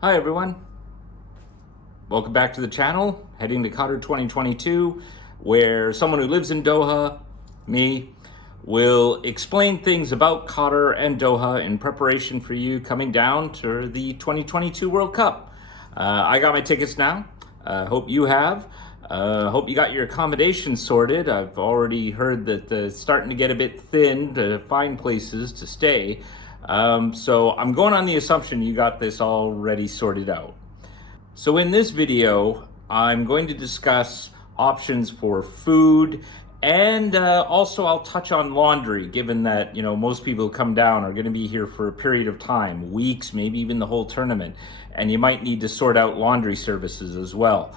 Hi everyone, welcome back to the channel, heading to Qatar 2022, where someone who lives in Doha, me, will explain things about Qatar and Doha in preparation for you coming down to the 2022 World Cup. I got my tickets now, hope you have. Hope you got your accommodations sorted. I've already heard that it's starting to get a bit thin to find places to stay. So I'm going on the assumption you got this already sorted out. So in this video, I'm going to discuss options for food and also I'll touch on laundry, given that, most people who come down are going to be here for a period of time, weeks, maybe even the whole tournament, and you might need to sort out laundry services as well.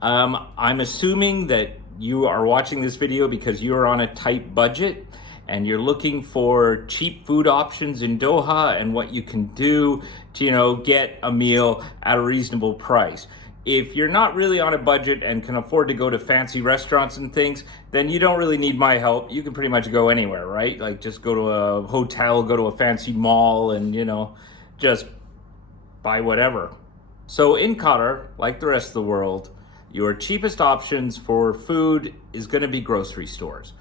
I'm assuming that you are watching this video because you are on a tight budget and you're looking for cheap food options in Doha and what you can do to, get a meal at a reasonable price. If you're not really on a budget and can afford to go to fancy restaurants and things, then you don't really need my help. You can pretty much go anywhere, right? Like just go to a hotel, go to a fancy mall and, just buy whatever. So in Qatar, like the rest of the world, your cheapest options for food is going to be grocery stores.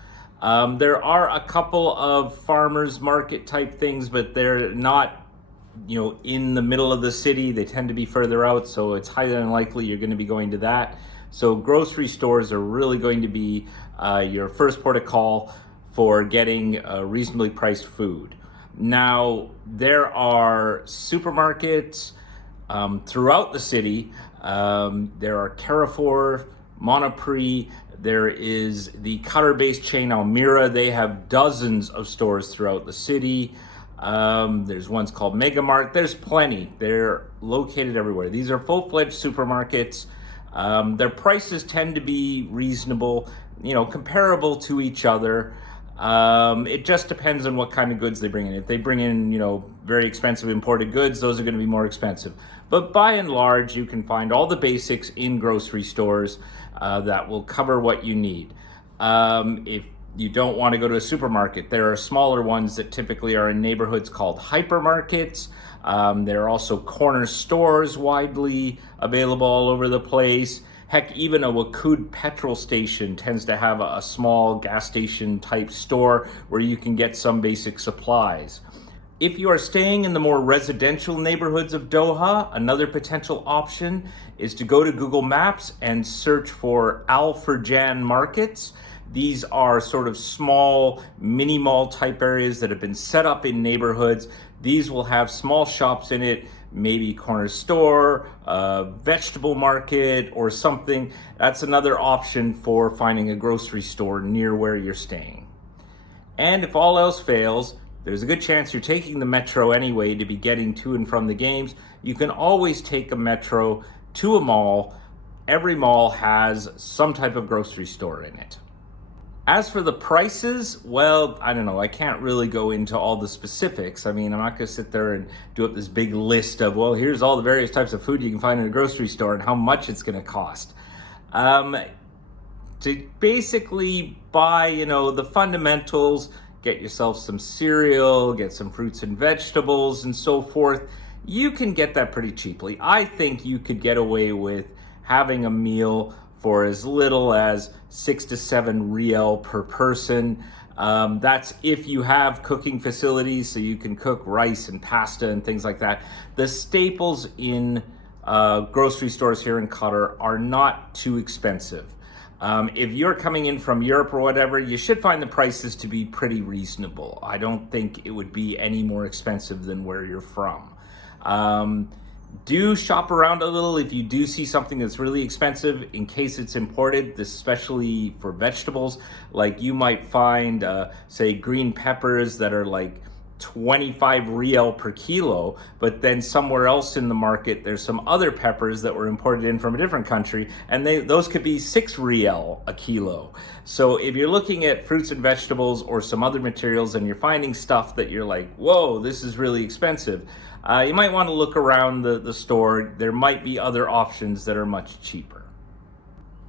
There are a couple of farmers market type things, but they're not, in the middle of the city. They tend to be further out, so it's highly unlikely you're going to be going to that. So grocery stores are really going to be your first port of call for getting reasonably priced food. Now, there are supermarkets throughout the city. There are Carrefour, Monoprix. There is the Qatar-based chain Almira. They have dozens of stores throughout the city. There's ones called Megamart. There's plenty. They're located everywhere. These are full-fledged supermarkets. Their prices tend to be reasonable, comparable to each other. It just depends on what kind of goods they bring in. If they bring in, very expensive imported goods, those are going to be more expensive. But by and large, you can find all the basics in grocery stores that will cover what you need. If you don't want to go to a supermarket, there are smaller ones that typically are in neighborhoods called hypermarkets. There are also corner stores widely available all over the place. Heck, even a Wakud petrol station tends to have a small gas station type store where you can get some basic supplies. If you are staying in the more residential neighborhoods of Doha, another potential option is to go to Google Maps and search for Al Furjan markets. These are sort of small mini mall type areas that have been set up in neighborhoods. These will have small shops in it, maybe corner store, vegetable market or something. That's another option for finding a grocery store near where you're staying. And if all else fails, there's a good chance you're taking the metro anyway to be getting to and from the games. You can always take a metro to a mall. Every mall has some type of grocery store in it. As for the prices, well, I don't know. I can't really go into all the specifics. I mean, I'm not going to sit there and do up this big list of, well, here's all the various types of food you can find in a grocery store and how much it's going to cost. To basically buy, the fundamentals, get yourself some cereal, get some fruits and vegetables and so forth, you can get that pretty cheaply. I think you could get away with having a meal for as little as 6 to 7 riel per person. That's if you have cooking facilities, so you can cook rice and pasta and things like that. The staples in grocery stores here in Qatar are not too expensive. If you're coming in from Europe or whatever, you should find the prices to be pretty reasonable. I don't think it would be any more expensive than where you're from. Do shop around a little if you do see something that's really expensive in case it's imported, especially for vegetables. Like you might find, say, green peppers that are like 25 riel per kilo, but then somewhere else in the market there's some other peppers that were imported in from a different country and those could be 6 riel a kilo. So if you're looking at fruits and vegetables or some other materials and you're finding stuff that you're like, whoa, this is really expensive, you might want to look around the store. There might be other options that are much cheaper.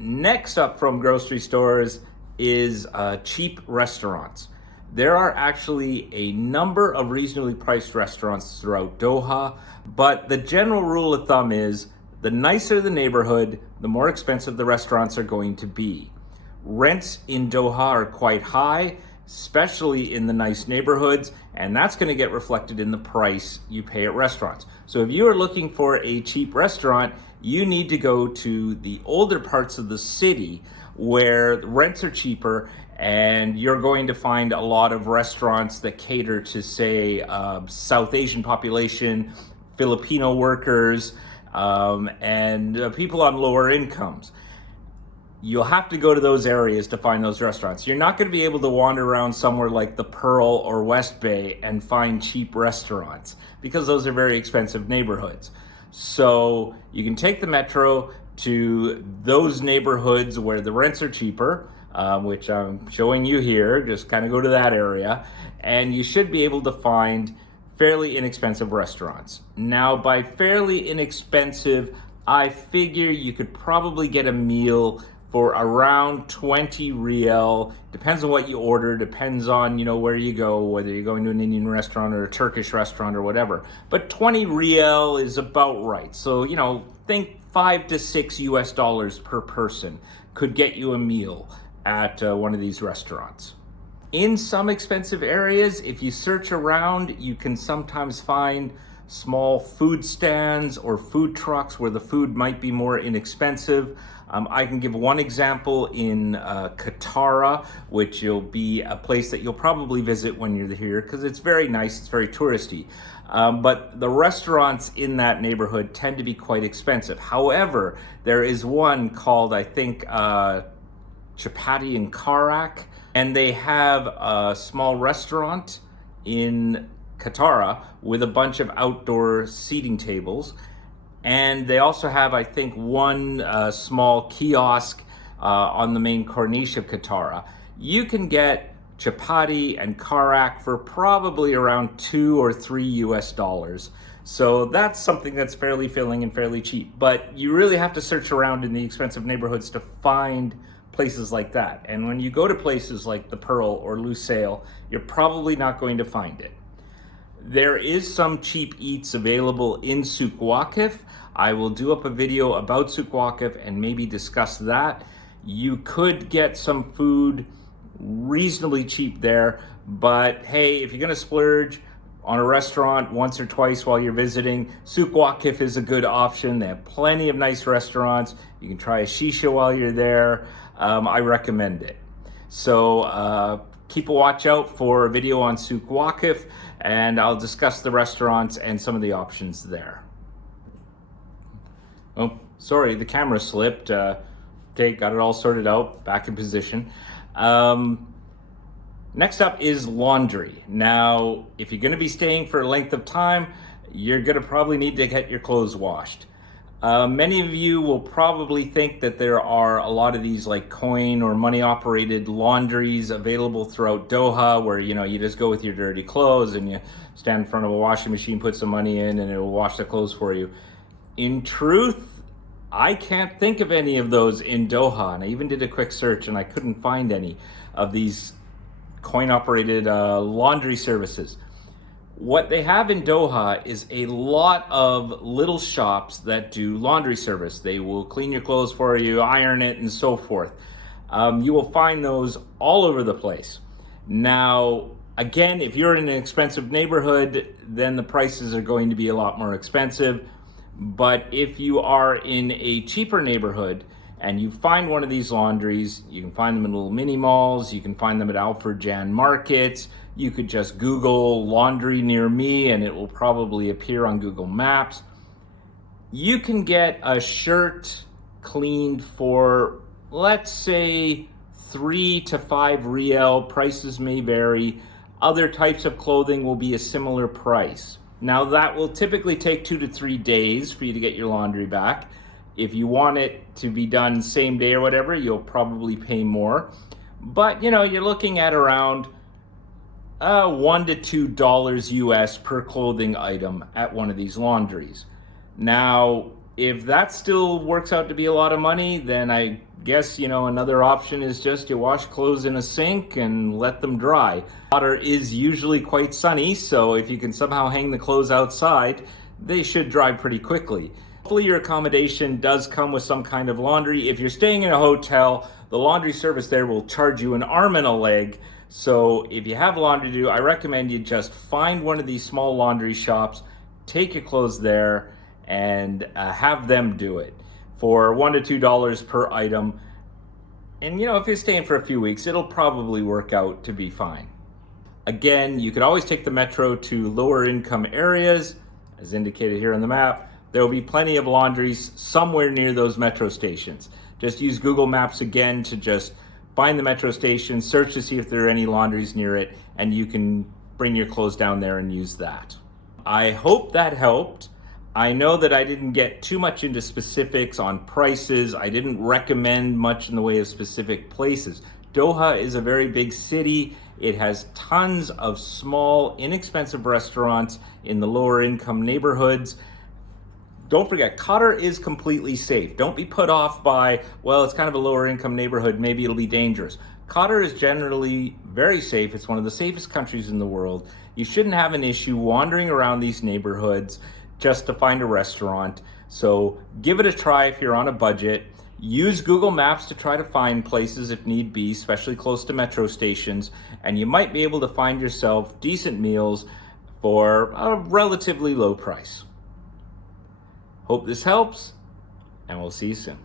Next up from grocery stores is cheap restaurants. There are actually a number of reasonably priced restaurants throughout Doha, but the general rule of thumb is the nicer the neighborhood, the more expensive the restaurants are going to be. Rents in Doha are quite high, especially in the nice neighborhoods, and that's going to get reflected in the price you pay at restaurants. So if you are looking for a cheap restaurant, you need to go to the older parts of the city where the rents are cheaper, and you're going to find a lot of restaurants that cater to, say, South Asian population, Filipino workers, and people on lower incomes. You'll have to go to those areas to find those restaurants. You're not going to be able to wander around somewhere like the Pearl or West Bay and find cheap restaurants because those are very expensive neighborhoods. So you can take the metro to those neighborhoods where the rents are cheaper, which I'm showing you here. Just kind of go to that area, and you should be able to find fairly inexpensive restaurants. Now, by fairly inexpensive, I figure you could probably get a meal for around 20 riel. Depends on what you order, depends on, where you go, whether you're going to an Indian restaurant or a Turkish restaurant or whatever. But 20 riel is about right. So, think $5 to $6 per person could get you a meal at one of these restaurants. In some expensive areas, if you search around, you can sometimes find small food stands or food trucks where the food might be more inexpensive. I can give one example in Qatar, which will be a place that you'll probably visit when you're here because it's very nice, it's very touristy. But the restaurants in that neighborhood tend to be quite expensive. However, there is one called, I think, Chapati and Karak, and they have a small restaurant in Qatar with a bunch of outdoor seating tables. And they also have, I think, one small kiosk on the main corniche of Qatar. You can get chapati and karak for probably around $2 or $3. So that's something that's fairly filling and fairly cheap. But you really have to search around in the expensive neighborhoods to find places like that. And when you go to places like the Pearl or Lusail, you're probably not going to find it. There is some cheap eats available in Souk Waqif. I will do up a video about Souk Waqif and maybe discuss that. You could get some food reasonably cheap there, but hey, if you're gonna splurge on a restaurant once or twice while you're visiting, Souk Waqif is a good option. They have plenty of nice restaurants. You can try a shisha while you're there. I recommend it. So keep a watch out for a video on Souk Waqif, and I'll discuss the restaurants and some of the options there. Oh, sorry, the camera slipped. Okay, got it all sorted out, back in position. Next up is laundry. Now, if you're gonna be staying for a length of time, you're gonna probably need to get your clothes washed. Many of you will probably think that there are a lot of these like coin or money operated laundries available throughout Doha where, you just go with your dirty clothes and you stand in front of a washing machine, put some money in, and it will wash the clothes for you. In truth, I can't think of any of those in Doha, and I even did a quick search and I couldn't find any of these coin operated laundry services. What they have in Doha is a lot of little shops that do laundry service. They will clean your clothes for you, iron it, and so forth. You will find those all over the place. Now, again, if you're in an expensive neighborhood, then the prices are going to be a lot more expensive. But if you are in a cheaper neighborhood and you find one of these laundries, you can find them in little mini malls, you can find them at Alfred Jan markets. You could just Google laundry near me and it will probably appear on Google Maps. You can get a shirt cleaned for, let's say, 3 to 5 riel. Prices may vary. Other types of clothing will be a similar price. Now that will typically take 2 to 3 days for you to get your laundry back. If you want it to be done same day or whatever, you'll probably pay more. But you're looking at around $1 to $2 US per clothing item at one of these laundries. Now, If that still works out to be a lot of money, then I guess, another option is just you wash clothes in a sink and let them dry. Water is usually quite sunny, so if you can somehow hang the clothes outside, they should dry pretty quickly. Hopefully your accommodation does come with some kind of laundry. If you're staying in a hotel, the laundry service there will charge you an arm and a leg. So if you have laundry to do, I recommend you just find one of these small laundry shops, take your clothes there, and have them do it for $1 to $2 per item. And if you're staying for a few weeks, it'll probably work out to be fine. Again, you could always take the metro to lower income areas, as indicated here on the map. There will be plenty of laundries somewhere near those metro stations. Just use Google Maps again to just find the metro station, search to see if there are any laundries near it, and you can bring your clothes down there and use that. I hope that helped. I know that I didn't get too much into specifics on prices. I didn't recommend much in the way of specific places. Doha is a very big city. It has tons of small, inexpensive restaurants in the lower income neighborhoods. Don't forget, Qatar is completely safe. Don't be put off by, well, it's kind of a lower income neighborhood, maybe it'll be dangerous. Qatar is generally very safe. It's one of the safest countries in the world. You shouldn't have an issue wandering around these neighborhoods just to find a restaurant. So give it a try if you're on a budget. Use Google Maps to try to find places if need be, especially close to metro stations, and you might be able to find yourself decent meals for a relatively low price. Hope this helps, and we'll see you soon.